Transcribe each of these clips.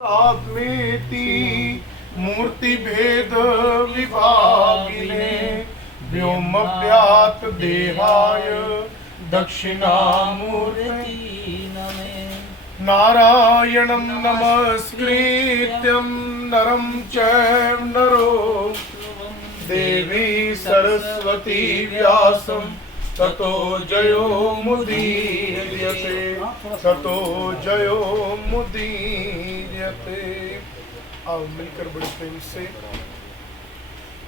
आत्मेति मूर्ति भेद विभागिने व्योमव्याप्त देहाय दक्षिणामूर्ति नमे। नारायणं नमस्कृत्यं नरं चैव नरोत्तमं देवी सरस्वती व्यासं ततो जयो मुदीर्यते ततो जयो मुदीर्यते। आओ मिलकर बड़े प्रेम से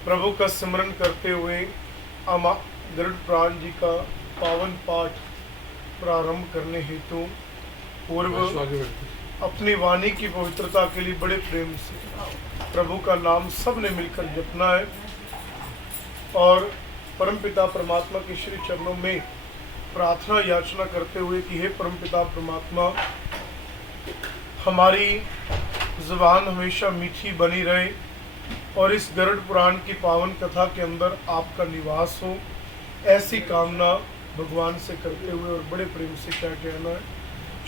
प्रभु का स्मरण करते हुए अमा गरुड़ पुराण जी का पावन पाठ प्रारंभ करने हेतु पूर्व अपनी वाणी की पवित्रता के लिए बड़े प्रेम से प्रभु का नाम सबने मिलकर जपना है और परमपिता परमात्मा के श्री चरणों में प्रार्थना याचना करते हुए कि हे परमपिता परमात्मा, हमारी जुबान हमेशा मीठी बनी रहे और इस गरुड़ पुराण की पावन कथा के अंदर आपका निवास हो, ऐसी कामना भगवान से करते हुए और बड़े प्रेम से क्या कहना है।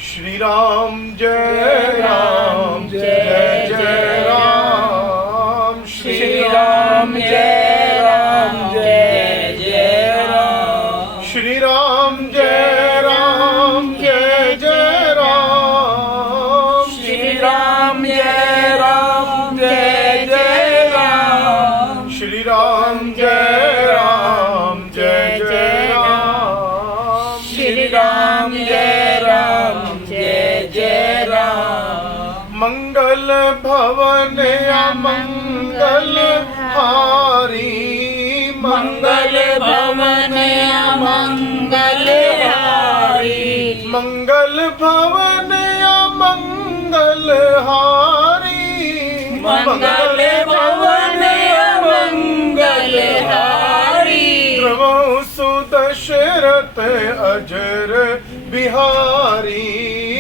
श्री राम जय राम जय जय राम, श्री राम जय राम जय जय राम, श्री राम जय राम जय जय राम, श्री राम जय राम जय जय राम, श्री राम जय राम जय जय राम, श्री राम जय राम जय जय राम। मंगल भवन अमंगल हारी, मंगल भवन अमंगल हारी, मंगल भवन अमंगल हारी, मंगल भवन अमंगल हारी। प्रभु सुदशरथ अजर बिहारी,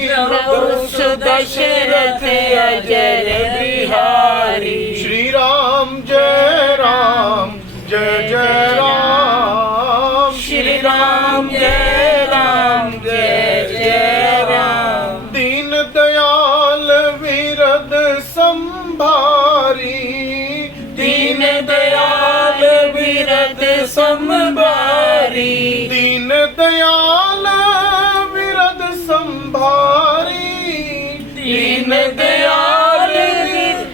प्रभु सुदशरथ अजर बिहारी। श्री राम जय राम जय जय राम, श्री राम जय राम जय जय राम। दीन दयाल विरद संभारी, दीन दयाल विरद संभारी, दीन दयाल विरद संभारी, दीन दयाल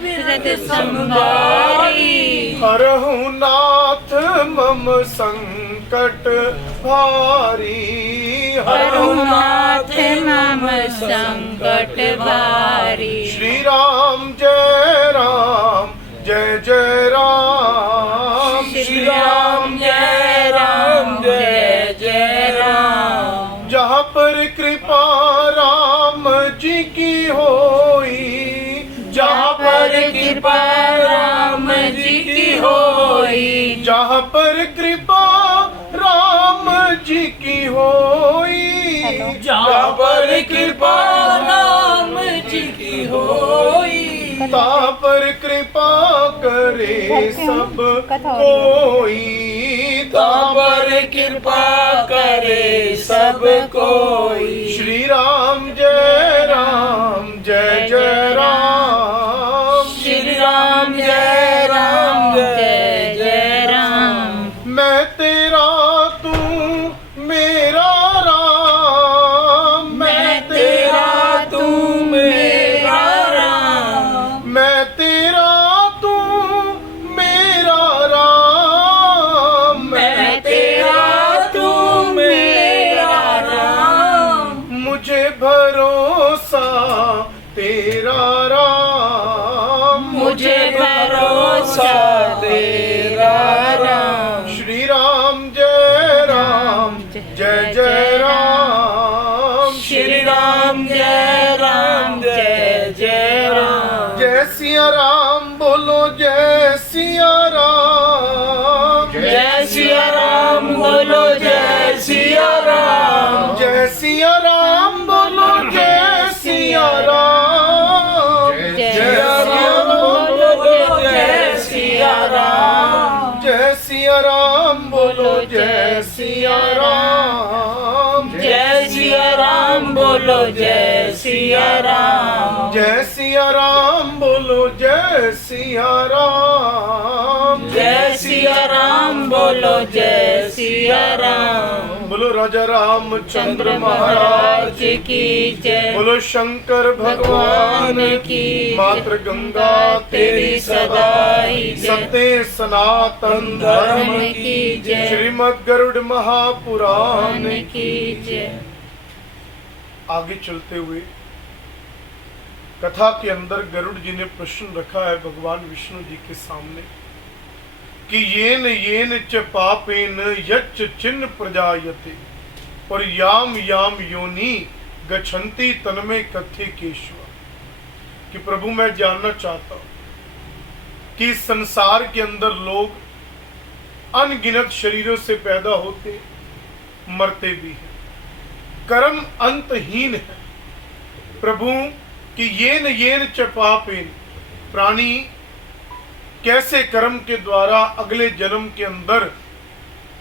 विरद संभारी। हरहु नाथ मम संकट भारी, हरहु नाथ मम संकट भारी। श्री राम जय राम जय जय राम, श्री राम जय राम जय जय राम। जहाँ पर कृपा राम जी की होई, जहाँ पर कृपा राम जी की होई, जहाँ पर कृपा राम जी की होई, जहाँ पर कृपा राम जी की होई। ता पर कृपा करे सब कोई, ता पर कृपा करे सब कोई। श्री राम जय राम जय जय राम, श्री राम जय राम जय जय राम। मैं तेरा तू मेरा राम, मैं तेरा तू मेरा राम, मैं तेरा तू मेरा राम, मैं तेरा तू मेरा राम। मुझे भरोसा तेरा राम, मुझे भरोसा तेरा राम। श्री राम जय राम जय जय राम, श्री राम जय राम जय जय राम। जय सिया राम बोलो जय सिया राम, जय सिया राम बोलो जय सिया राम, जय सिया राम बोलो जय सिया राम, जय सिया राम बोलो जय सिया राम, जय सिया राम बोलो जय सिया राम, जय सिया राम बोलो बोलो जय सिया राम। जय सिया राम बोलो जय सिया राम। जय सिया राम बोलो जय सिया राम। बोलो राजा रामचंद्र चंद्र महाराज की जय। बोलो शंकर भगवान की। मातृ गंगा तेरी सदाई सत्य सनातन धर्म की जय। श्रीमद् गरुड़ महापुराण की जय। आगे चलते हुए कथा के अंदर गरुड़ जी ने प्रश्न रखा है भगवान विष्णु जी के सामने कि येन येन च पापेन यच्च चिन्ह प्रजायते और याम याम योनि गच्छन्ति तन्मे कथ्य केशव। कि प्रभु मैं जानना चाहता हूं कि संसार के अंदर लोग अनगिनत शरीरों से पैदा होते मरते भी हैं, कर्म अंतहीन है। प्रभु कि येन येन च पापेन प्राणी कैसे कर्म के द्वारा अगले जन्म के अंदर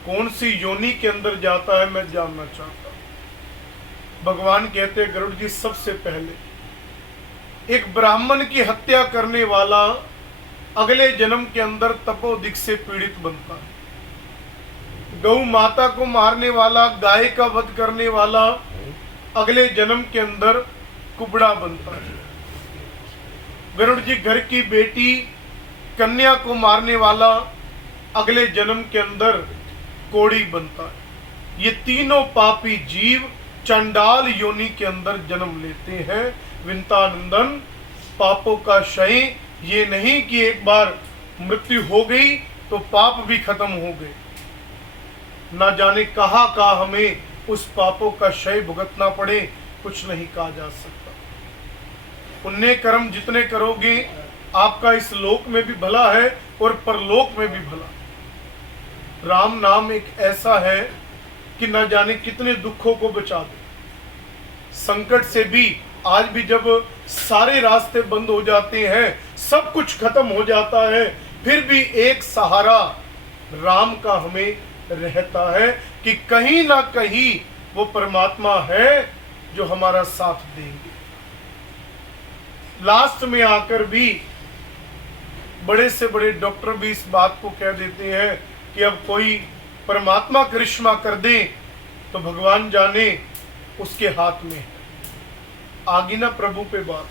कौन सी योनि के अंदर जाता है मैं जानना चाहता हूं। भगवान कहते हैं गरुड़ जी सबसे पहले एक ब्राह्मण की हत्या करने वाला अगले जन्म के अंदर तपोदिक से पीड़ित बनता है। गौ माता को मारने वाला, गाय का वध करने वाला अगले जन्म के अंदर कुबड़ा बनता है। गरुड़ जी घर की बेटी कन्या को मारने वाला अगले जन्म के अंदर कोड़ी बनता है। ये तीनों पापी जीव चंडाल योनि के अंदर जन्म लेते हैं। विंतानंदन पापों का क्षय ये नहीं कि एक बार मृत्यु हो गई तो पाप भी खत्म हो गए। ना जाने कहाँ का हमें उस पापों का क्षय भुगतना पड़े, कुछ नहीं कहा जा सकता। पुण्य कर्म जितने करोगे आपका इस लोक में भी भला है और परलोक में भी भला। राम नाम एक ऐसा है कि न जाने कितने दुखों को बचा दे। संकट से भी आज भी जब सारे रास्ते बंद हो जाते हैं, सब कुछ खत्म हो जाता है, फिर भी एक सहारा राम का हमें रहता है कि कहीं ना कहीं वो परमात्मा है जो हमारा साथ देंगे। लास्ट में आकर भी बड़े से बड़े डॉक्टर भी इस बात को कह देते हैं कि अब कोई परमात्मा करिश्मा कर दे तो भगवान जाने उसके हाथ में है। आगे ना प्रभु पे बात,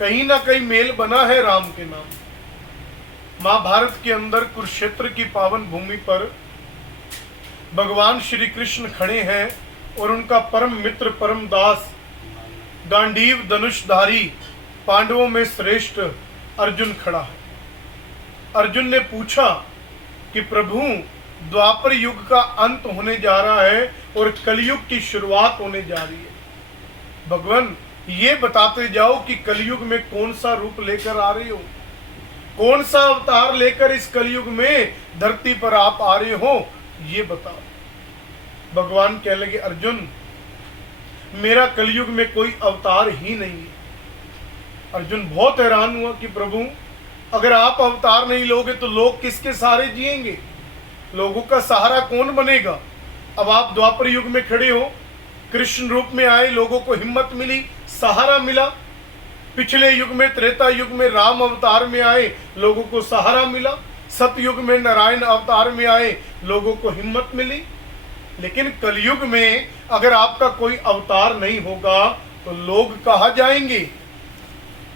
कहीं ना कहीं मेल बना है राम के नाम। महाभारत के अंदर कुरुक्षेत्र की पावन भूमि पर भगवान श्री कृष्ण खड़े हैं और उनका परम मित्र परम दास गांडीव धनुषधारी पांडवों में श्रेष्ठ अर्जुन खड़ा है। अर्जुन ने पूछा कि प्रभु द्वापर युग का अंत होने जा रहा है और कलयुग की शुरुआत होने जा रही है। भगवान ये बताते जाओ कि कलयुग में कौन सा रूप लेकर आ रहे हो, कौन सा अवतार लेकर इस कलयुग में धरती पर आप आ रहे हो, ये बताओ। भगवान कह लगे अर्जुन मेरा कलयुग में कोई अवतार ही नहीं है। अर्जुन बहुत हैरान हुआ कि प्रभु अगर आप अवतार नहीं लोगे तो लोग किसके सहारे जिएंगे, लोगों का सहारा कौन बनेगा। अब आप द्वापर युग में खड़े हो, कृष्ण रूप में आए, लोगों को हिम्मत मिली, सहारा मिला। पिछले युग में त्रेता युग में राम अवतार में आए, लोगों को सहारा मिला। सतयुग में नारायण अवतार में आए, लोगों को हिम्मत मिली। लेकिन कलयुग में अगर आपका कोई अवतार नहीं होगा तो लोग कहाँ जाएंगे।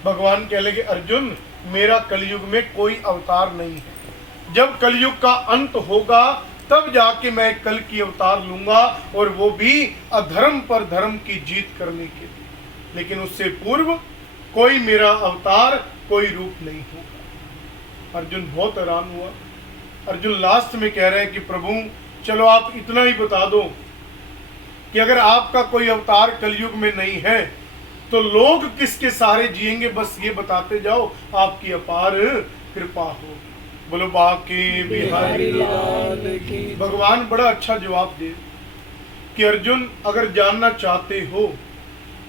भगवान कह लगे अर्जुन मेरा कलयुग में कोई अवतार नहीं है। जब कलयुग का अंत होगा तब जाके मैं कल की अवतार लूंगा, और वो भी अधर्म पर धर्म की जीत करने के लिए। लेकिन उससे पूर्व कोई मेरा अवतार कोई रूप नहीं होगा। अर्जुन बहुत हैरान हुआ। अर्जुन लास्ट में कह रहे हैं कि प्रभु चलो आप इतना ही बता दो कि अगर आपका कोई अवतार कलयुग में नहीं है तो लोग किसके सहारे जिएंगे, बस ये बताते जाओ, आपकी अपार कृपा हो। बोलो बाके बिहारी लाल की। भगवान बड़ा अच्छा जवाब दे कि अर्जुन अगर जानना चाहते हो,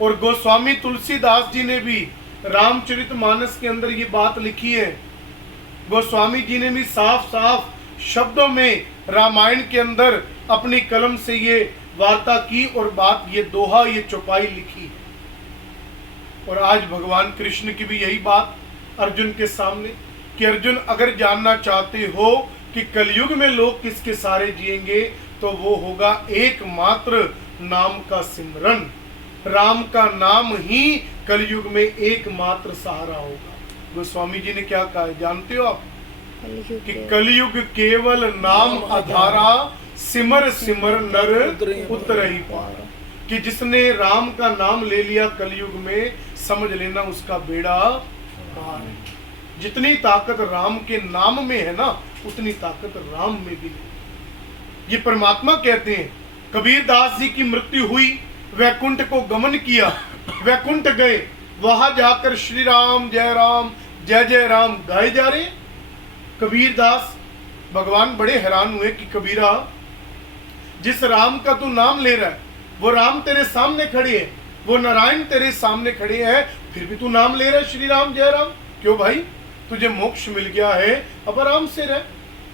और गोस्वामी तुलसीदास जी ने भी रामचरितमानस के अंदर ये बात लिखी है। गोस्वामी जी ने भी साफ साफ शब्दों में रामायण के अंदर अपनी कलम से ये वार्ता की और बात ये दोहा, ये चौपाई लिखी है। और आज भगवान कृष्ण की भी यही बात अर्जुन के सामने कि अर्जुन, अगर जानना चाहते हो कि कलयुग में लोग किसके सहारे जिएंगे, तो वो होगा एकमात्र नाम का सिमरन। राम का नाम ही कलयुग में एकमात्र सहारा होगा। गोस्वामी जी ने क्या कहा है जानते हो आप? कि कलयुग केवल नाम आधारा, सिमर सिमर नर उतरहि पार। कि जिसने राम का नाम ले लिया कलयुग में, समझ लेना उसका बेड़ा पार है। जितनी ताकत राम के नाम में है ना, उतनी ताकत राम में भी नहीं। ये परमात्मा कहते हैं। कबीर दास जी की मृत्यु हुई, वैकुंठ को गमन किया, वैकुंठ गए, वहां जाकर श्री राम जय जय राम गाए जा रहे। कबीर दास भगवान बड़े हैरान हुए कि कबीरा, जिस राम का तू नाम ले रहा है, वो राम तेरे सामने खड़े हैं, वो नारायण तेरे सामने खड़े हैं, फिर भी तू नाम ले रहा है श्री राम जय राम। क्यों भाई? तुझे मोक्ष मिल गया है, अब आराम से रह।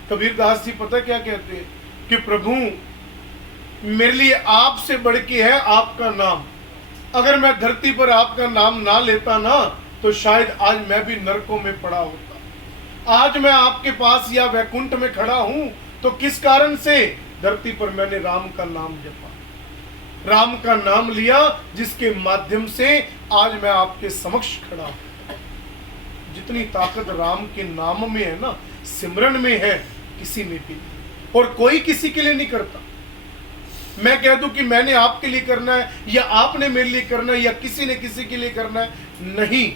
कबीर दास जी पता क्या कहते हैं कि प्रभु, मेरे लिए आपसे बढ़ के है आपका नाम। अगर मैं धरती पर आपका नाम ना लेता ना, तो शायद आज मैं भी नरकों में पड़ा होता। आज मैं आपके पास या वैकुंठ में खड़ा हूं, तो किस कारण से? धरती पर मैंने राम का नाम जपा, राम का नाम लिया, जिसके माध्यम से आज मैं आपके समक्ष खड़ा हूं। जितनी ताकत राम के नाम में है ना, सिमरन में है, किसी में भी नहीं। और कोई किसी के लिए नहीं करता। मैं कह दूं कि मैंने आपके लिए करना है, या आपने मेरे लिए करना है, या किसी ने किसी के लिए करना है, नहीं।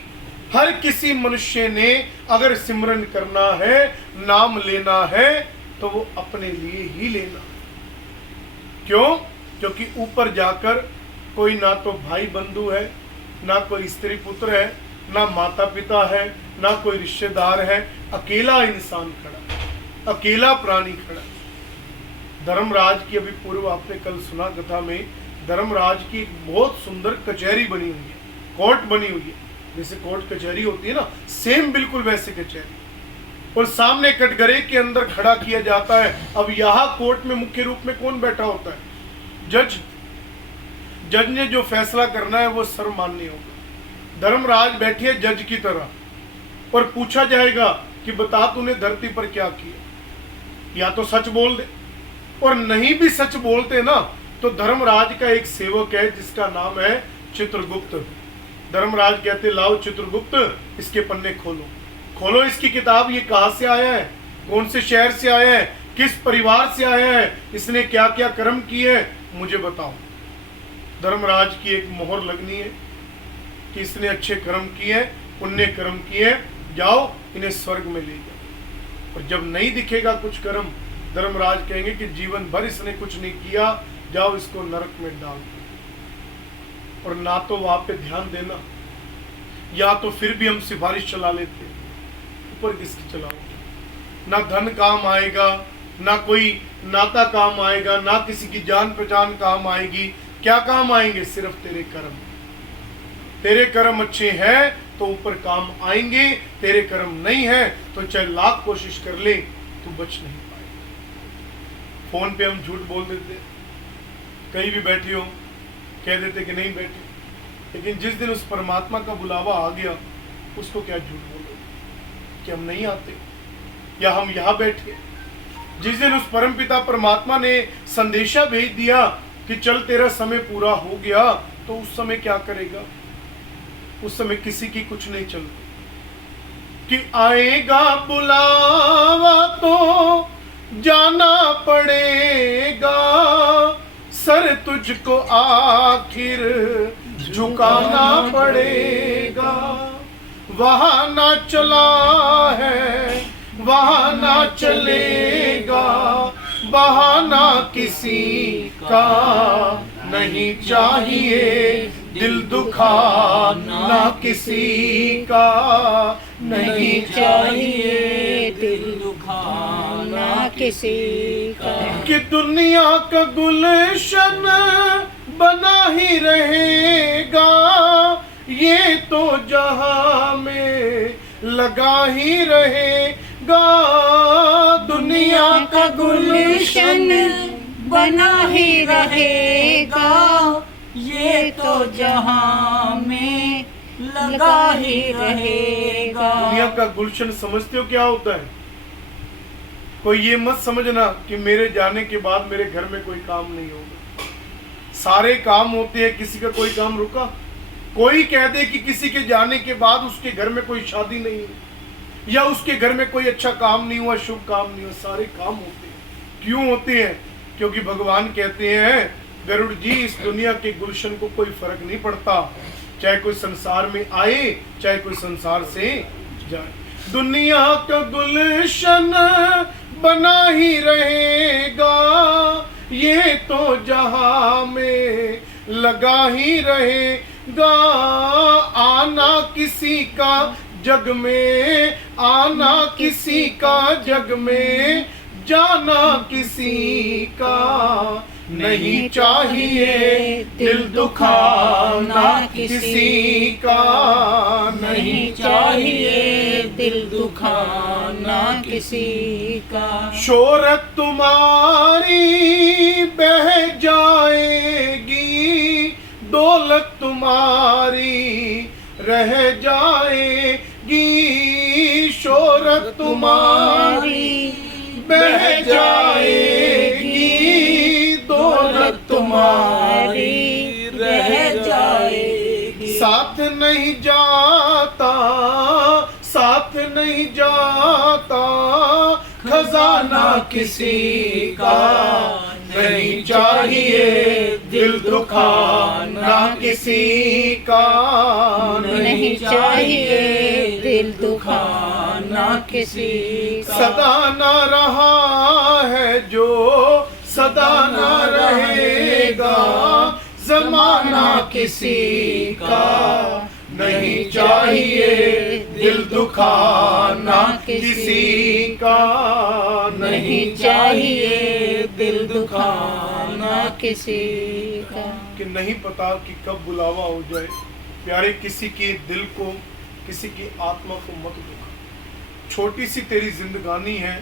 हर किसी मनुष्य ने अगर सिमरन करना है, नाम लेना है, तो वो अपने लिए ही लेना। क्यों? क्योंकि ऊपर जाकर कोई ना तो भाई बंधु है, ना कोई स्त्री पुत्र है, ना माता पिता है, ना कोई रिश्तेदार है। अकेला इंसान खड़ा, अकेला प्राणी खड़ा। धर्मराज की अभी पूर्व आपने कल सुना कथा में, धर्मराज की एक बहुत सुंदर कचहरी बनी हुई है, कोर्ट बनी हुई है। जैसे कोर्ट कचहरी होती है ना, सेम बिल्कुल वैसे कचहरी। और सामने कटघरे के अंदर खड़ा किया जाता है। अब यहाँ कोर्ट में मुख्य रूप में कौन बैठा होता है? जज। जज ने जो फैसला करना है वो सर्वमान्य होगा। धर्मराज बैठे जज की तरह, और पूछा जाएगा कि बता तूने धरती पर क्या किया। या तो सच बोल दे, और नहीं भी सच बोलते ना, तो धर्मराज का एक सेवक है जिसका नाम है चित्रगुप्त। धर्मराज कहते, लाओ चित्रगुप्त, इसके पन्ने खोलो, खोलो इसकी किताब। ये कहां से आया है, कौन से शहर से आया है, किस परिवार से आया है, इसने क्या क्या कर्म किए हैं, मुझे बताओ। धर्मराज की एक मोहर लगनी है कि इसने अच्छे कर्म किए, पुण्य कर्म किए, जाओ इन्हें स्वर्ग में ले जाओ। और जब नहीं दिखेगा कुछ कर्म, धर्मराज कहेंगे कि जीवन भर इसने कुछ नहीं किया, जाओ इसको नरक में डाल दो। और ना तो वहां पे ध्यान देना, या तो फिर भी हम सिफारिश चला लेते, ऊपर किसकी चलाओगे? ना धन काम आएगा, ना कोई नाता काम आएगा, ना किसी की जान पहचान काम आएगी। क्या काम आएंगे? सिर्फ तेरे कर्म। तेरे कर्म अच्छे हैं तो ऊपर काम आएंगे, तेरे कर्म नहीं है तो चाहे लाख कोशिश कर ले, तू बच नहीं पाएगा। फोन पे हम झूठ बोल देते, कहीं भी बैठे हो कह देते कि नहीं बैठे, लेकिन जिस दिन उस परमात्मा का बुलावा आ गया, उसको क्या झूठ बोलोगे कि हम नहीं आते, या हम यहाँ बैठे। जिस दिन उस परमपिता परमात्मा ने संदेशा भेज दिया कि चल तेरा समय पूरा हो गया, तो उस समय क्या करेगा? उस समय किसी की कुछ नहीं चलती कि आएगा बुलावा तो जाना पड़ेगा, सर तुझको आखिर झुकाना पड़ेगा। वहां ना चला है, वहां ना चलेगा, बहाना किसी का नहीं चाहिए, दिल दुखाना किसी का नहीं चाहिए, दिल दुखाना किसी का। कि दुनिया का गुलशन बना ही रहेगा, ये तो जहां में लगा ही रहेगा। दुनिया का गुलशन बना ही रहेगा, ये तो जहां में लगा ही रहेगा। दुनिया का गुलशन समझते हो क्या होता है? कोई ये मत समझना कि मेरे जाने के बाद मेरे घर में कोई काम नहीं होगा। सारे काम होते हैं, किसी का कोई काम रुका? कोई कह दे कि किसी के जाने के बाद उसके घर में कोई शादी नहीं हुई या उसके घर में कोई अच्छा काम नहीं हुआ, शुभ काम नहीं हुआ, सारे काम होते हैं। क्यों होते हैं? क्योंकि भगवान कहते हैं गरुड़ जी, इस दुनिया के गुलशन को कोई फर्क नहीं पड़ता, चाहे कोई संसार में आए चाहे कोई संसार से जाए, दुनिया का गुलशन बना ही रहेगा, ये तो जहां में लगा ही रहेगा। आना किसी का जग में, आना किसी का जग में, जाना किसी का नहीं चाहिए, दिल दुखाना किसी का नहीं चाहिए, दिल दुखाना किसी का। शोहरत तुम्हारी बह जाएगी, दौलत तुम्हारी रह जाएगी, शोहरत तुम्हारी बह जाएगी, दौलत तुम्हारी रह जाएगी। साथ नहीं जाता, साथ नहीं जाता, खजाना किसी का नहीं चाहिए, दिल दुखाना किसी का नहीं चाहिए, दिल दुखाना किसी का। सदा ना रहा है जो सदा ना रहेगा, जमाना किसी का नहीं चाहिए, दिल दुखाना किसी का नहीं चाहिए, दिल दुखाना किसी का। कि नहीं पता कि कब बुलावा हो जाए। प्यारे, किसी के दिल को, किसी की आत्मा को मत दुखा। छोटी सी तेरी जिंदगानी है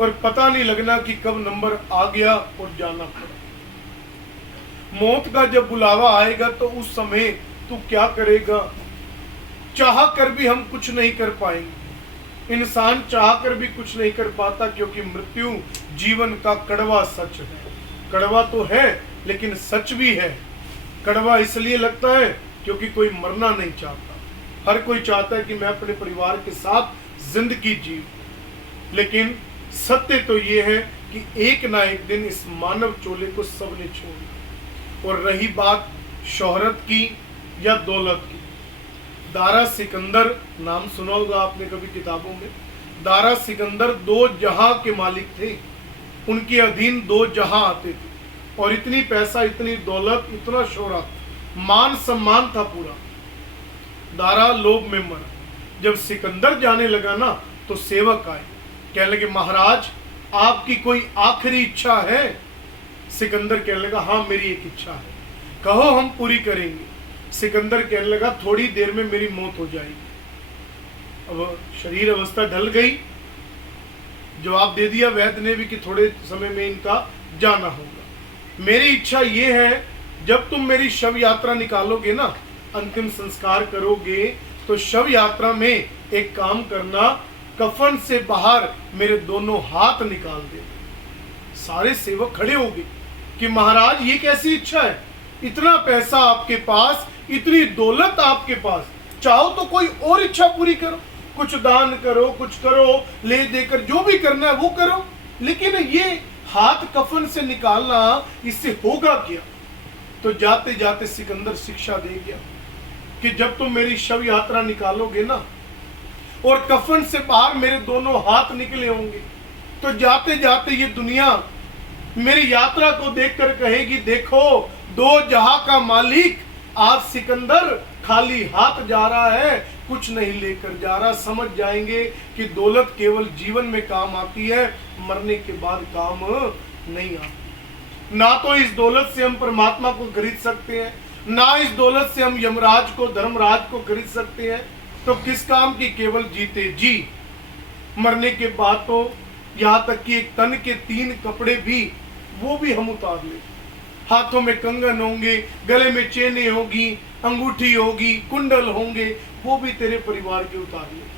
और पता नहीं लगना कि कब नंबर आ गया और जाना पड़ा। मौत का जब बुलावा आएगा तो उस समय तू क्या करेगा? चाह कर भी हम कुछ नहीं कर पाएंगे। इंसान चाह कर भी कुछ नहीं कर पाता, क्योंकि मृत्यु जीवन का कड़वा सच है। कड़वा तो है लेकिन सच भी है। कड़वा इसलिए लगता है क्योंकि कोई मरना नहीं चाहता। हर कोई चाहता है कि मैं अपने परिवार के साथ जिंदगी जीऊं, लेकिन सत्य तो ये है कि एक ना एक दिन इस मानव चोले को सबने छोड़ना। और रही बात शोहरत की या दौलत की, दारा सिकंदर नाम सुना होगा आपने कभी किताबों में। दारा सिकंदर 2 जहां के मालिक थे, उनके अधीन 2 जहां आते थे, और इतनी पैसा, इतनी दौलत, इतना शोहरत, मान सम्मान था पूरा। दारा लोभ में मरा। जब सिकंदर जाने लगा ना तो सेवक आए, कहने लगे महाराज आपकी कोई आखिरी इच्छा है? सिकंदर कहने लगा हाँ मेरी एक इच्छा है, कहो हम पूरी करेंगे। सिकंदर कहने लगा थोड़ी देर में मेरी मौत हो जाएगी। अब शरीर अवस्था ढल गई, जवाब दे दिया वैद्य ने भी कि थोड़े समय में इनका जाना होगा। मेरी इच्छा ये है, जब तुम मेरी शव यात्रा निकालोगे ना, अंतिम संस्कार करोगे, तो शव यात्रा में एक काम करना, कफन से बाहर मेरे दोनों हाथ निकाल दे। सारे सेवक खड़े हो गए कि महाराज ये कैसी इच्छा है? इतना पैसा आपके पास, इतनी दौलत आपके पास, चाहो तो कोई और इच्छा पूरी करो, कुछ दान करो, कुछ करो, ले देकर जो भी करना है वो करो, लेकिन ये हाथ कफन से निकालना, इससे होगा क्या? तो जाते जाते सिकंदर शिक्षा दे गया कि जब तुम मेरी शव यात्रा निकालोगे ना और कफन से बाहर मेरे दोनों हाथ निकले होंगे, तो जाते जाते ये दुनिया मेरी यात्रा को देखकर कहेगी देखो 2 जहां का मालिक आज सिकंदर खाली हाथ जा रहा है, कुछ नहीं लेकर जा रहा। समझ जाएंगे कि दौलत केवल जीवन में काम आती है, मरने के बाद काम नहीं आती। ना तो इस दौलत से हम परमात्मा को खरीद सकते हैं, ना इस दौलत से हम यमराज को, धर्मराज को खरीद सकते हैं। तो किस काम की? केवल जीते जी। मरने के बाद तो यहाँ तक कि एक तन के 3 कपड़े भी वो भी हम उतार ले। हाथों में कंगन होंगे, गले में चेनें होगी, अंगूठी होगी, कुंडल होंगे, वो भी तेरे परिवार के उतार ले।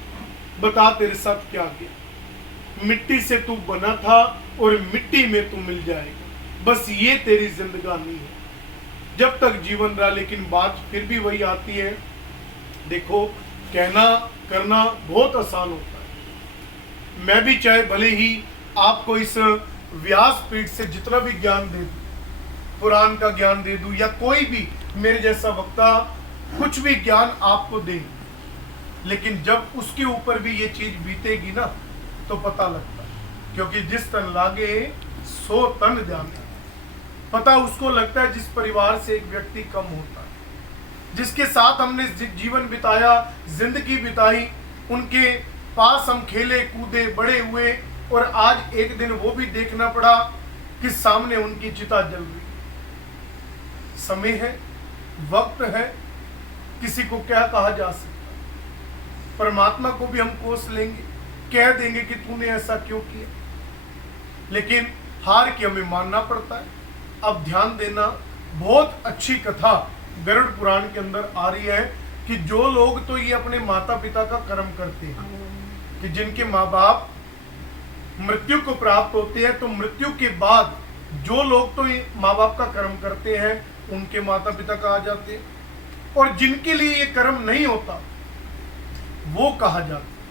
बता तेरे साथ क्या किया। मिट्टी से तू बना था और मिट्टी में तू मिल जाएगा। बस ये तेरी जिंदगानी है जब तक जीवन रहा। लेकिन बात फिर भी वही आती है, देखो कहना करना बहुत आसान होता है। मैं भी चाहे भले ही आपको इस व्यासपीठ से जितना भी ज्ञान दे दूं, पुराण का ज्ञान दे दूं, या कोई भी मेरे जैसा वक्ता कुछ भी ज्ञान आपको दे, लेकिन जब उसके ऊपर भी ये चीज बीतेगी ना तो पता लगता है। क्योंकि जिस तन लागे सो तन जाने, पता उसको लगता है जिस परिवार से एक व्यक्ति कम होता है, जिसके साथ हमने जीवन बिताया, जिंदगी बिताई, उनके पास हम खेले कूदे बड़े हुए, और आज एक दिन वो भी देखना पड़ा कि सामने उनकी चिता जल रही। समय है, वक्त है, किसी को क्या कहा जा सकता। परमात्मा को भी हम कोस लेंगे, कह देंगे कि तूने ऐसा क्यों किया, लेकिन हार के हमें मानना पड़ता है। अब ध्यान देना, बहुत अच्छी कथा गरुड़ पुराण के अंदर आ रही है कि जो लोग तो ये अपने माता पिता का कर्म करते हैं, कि जिनके माँ बाप मृत्यु को प्राप्त होते हैं, तो मृत्यु के बाद जो लोग तो माँ बाप का कर्म करते हैं उनके माता पिता कहा जाते हैं, और जिनके लिए ये कर्म नहीं होता वो कहा जाता है।